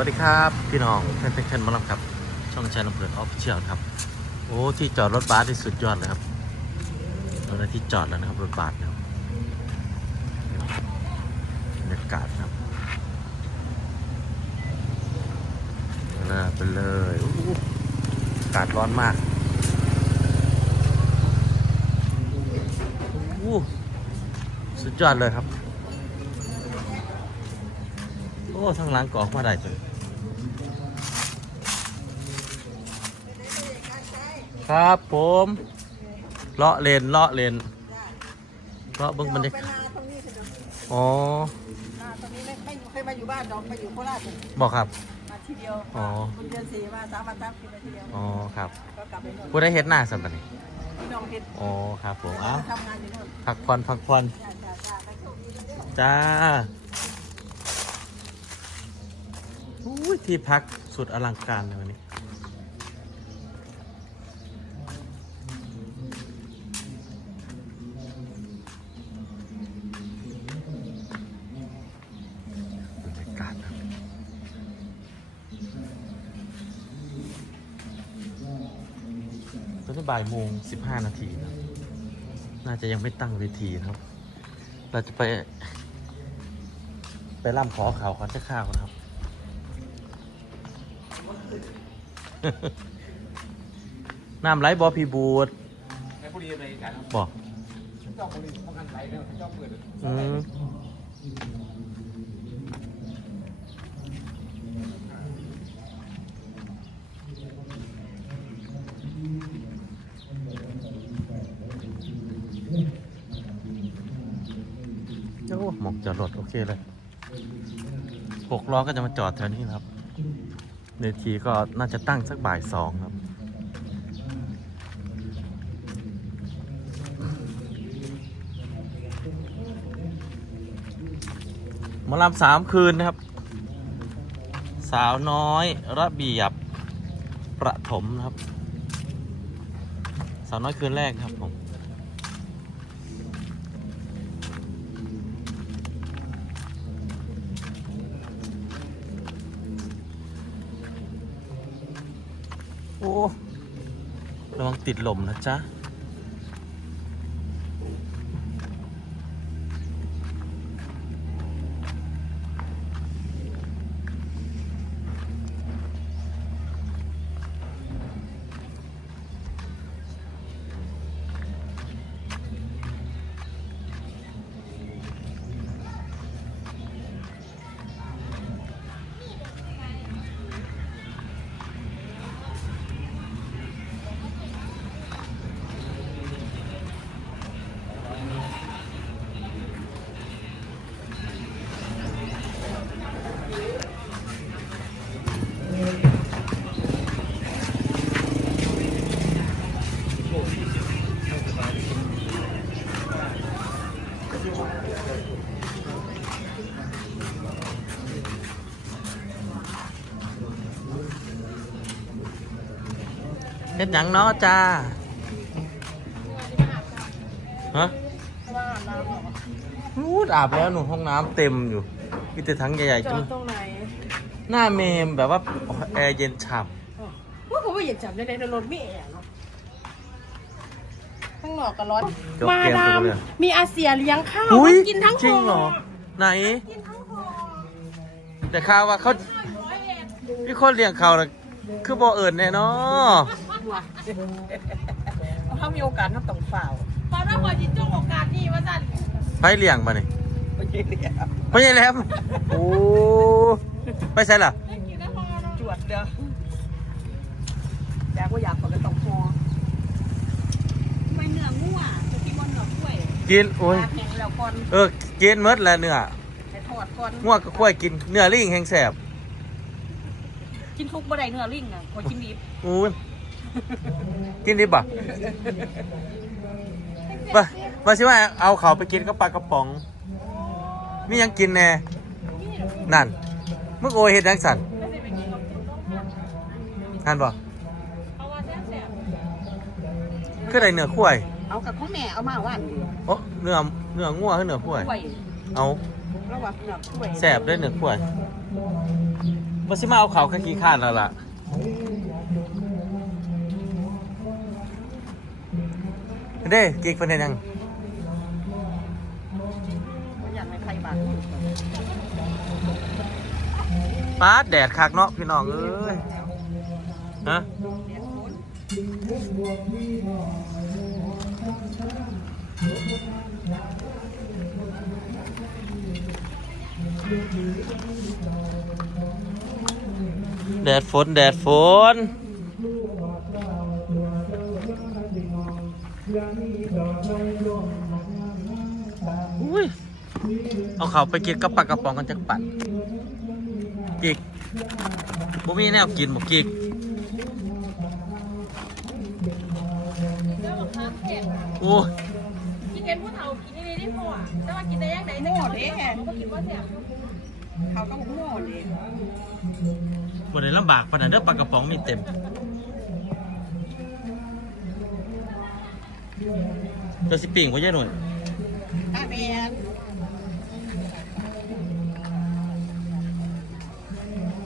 วัสดีครับ พี่น้องเพื่อนเพื่อนมาแล้วครับ ช่องชายลำเพลินออฟฟิเชียลครับ โอ้ที่จอดรถบัสที่สุดยอดเลยครับเราได้ที่จอดแล้วนะครับรถบัสนะครับบรรยากาศครับเลยไปเลยอากาศร้อนมากสุดยอดเลยครับ อ้ทางหล้างกออกมาได้จังครับผมเลาะเลนเลาะเลนเลาะเบิ้งบรรยากาศนาตรงนี้คืออ๋อนาตรงนี้ไม่ไม่เคยมาอยู่บ้านดอกมาอยู่โคราชเลยบอกครับมาทีเดียวอ๋อคุณเดือนสี่มาสามวันสามคืนมาทีเดียวอ๋อครับก็กลับไปโน่นผู้ได้เฮ็ดหน้าสัมปันนี่พี่น้องเห็นอ๋อครับผมเอ้าทำงานอยู่โน่นพักผ่อนพักผ่อนจ้าจ้าจ้าไปโชคดีกันเด้ อุ้ยที่พักสุดอลังการเลยวันนี้ บรรยากาศครับตอนนี้บ่ายโมงสิบห้านาทีนะน่าจะยังไม่ตั้งเวทีนะครับ เราจะไป ไปร่ำขอเขาเขาจะข้าวนะครับ น้ำไหลบอพีบูดไอ้ผู้ดีในการบอกเจ้าคนนี้ป้องกันไหลเนี่ยเจ้าเปิดอืมโอ้หมอกจอดรถโอเคเลยหกล้อก็จะมาจอดแถวนี้ครับ เวทีก็น่าจะตั้งสักบ่ายสองครับมอลำสามคืนนะครับ สาวน้อยระเบียบประถมนะครับ สาวน้อยคืนแรกครับผม ระวังติดลมนะจ๊ะ เฮ็ดหยังเนาะจ้าฮะนูดอาบแล้วหนูห้องน้ำเต็มอยู่มีแต่ทั้งใหญ่ๆจจุอดตรงไหนหน้าเมมแบบว่าแอร์เย็นฉ่ว่าผมว่าอยากจับในในรถไม่แอร์เนาะข้างนอกก็ร้อนำจบมาเกมดาไปมเลยมีอาเซียเลี้ยงข้าวอุ้ยกินทั้งจริงเหรอ ไหน กินทั้งห่อแต่ข่าวว่าเขาร้อยเอ็ดพี่คนเลี้ยงเขาน่ะคือบ่เอิญแน่เนาะ ถ้ามีโอกาสก็ต้องฝ่าวตอนนั้นพอจินจ้องโอกาสนี่ว่าสั่นไปเลี้ยงมานี่ไม่ใช่เลี้ยงไม่ใช่แล้วโอ้ไปใช่ล่ะจวดเด้ออยากว่าอยากขอกันต้องพอไม่เนื้องัวจะกินวันเนื้อกล้วยกินโอ้ยตากแห้งแล้วก่อนเออกินหมดแล้วเนื้อให้ทอดก่อนง่วงก็ค่อยกินเนื้อลิงแห้งแสบกินทุกบ่ได้เนื้อลิงอะขอกินดิบอู้ย กินดิบป่ะมามาสิว่าเอาเขาไปกินก็ปลากระป๋อง มีหยังกินแน่ นั่นมึงโอยเฮ็ดหยังสั่นท่านบอกเพราะว่าแซ่บคือได้เนื้อข้วยๆเอากับข้าวแม่เอามาว่านดิโอ้เนื้อเนื้องัวคือเนื้อข้วยกล้วยเอาระหว่างเนื้อกล้วยแสบได้เนื้อข้วยบ่สิมาเอาเขาก็ขี้ข้านแล้วล่ะ เด้กิ๊กเพิ่นเฮ็ดหยังอยากให้ใครบาดป๊าดแดดคักเนาะพี่น้องเอ้ยฮะแดดฝนแดดฝน อุ้ยเอาเขาไปกินกับปลากระป๋องกันจักปัดกิกบ่มีแนวกินบ่กิกโอ้ยกินเห็นผู้เฒ่ากินนี่ได้พอแต่ว่ากินได้ยังไงแต่ก็เสียเขาก็กินว่าเสียเขาก็บอกโง่เลยบ่ได้ลำบากปานนั้นเด้อปลากระป๋องมีเต็ม ตัวสิปิ่งบ่ยายหนุ่ยตาแมน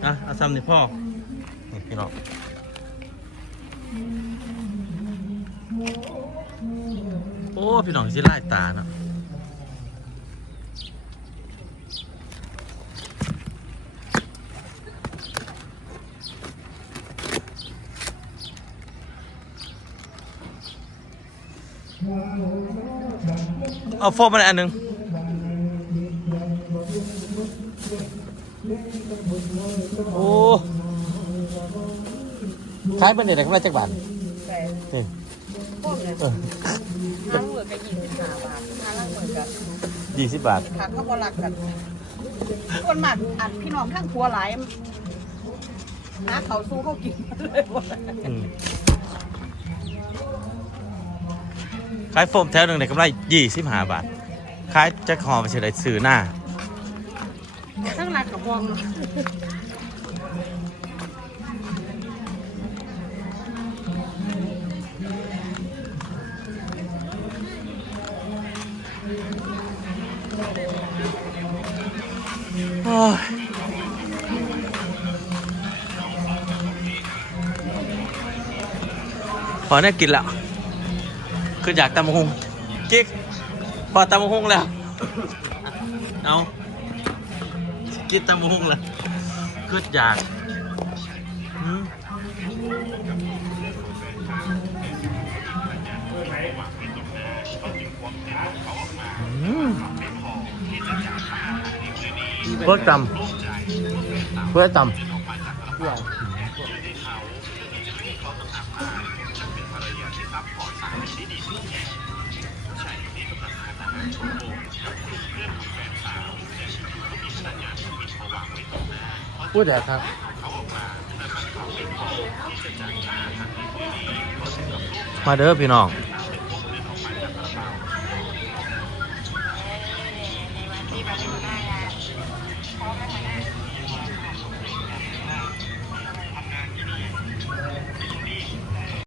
อะเอาซ้ำนี่พ่อ นี่พี่น้องโอ้ พี่น้องสิไล่ตาเนาะ เอาโฟมมาอันหนึ่งโอ้ขายเป็นเด็กกำไรจักบาทแต่นี่พวกเนี่ยเออทางเหมือนกับยี่สิบห้าบาททางล่างเหมือนกับยี่สิบบาทขาเขาบรักกันคนมากอัดพี่น้องทั้งครัวหลายหาเขาสู้เขากินเลยหมด อืม ขายโฟมแถวหนึ่งได้กำไรยี่สิบห้าบาท ขายจะขอไปเฉยซื้อหน้า ทั้งรักกับบองโอ้ยพอเนี่ยกินแล้ว คืออยากตำมะฮุงกิ๊กพอตำมะฮุงแล้ว เอากินตำมะฮุงแล้วคืออยากหืมอืมเพื่อจำเพื่อจำพู ดแดดครับมาเด้อพี่น้อง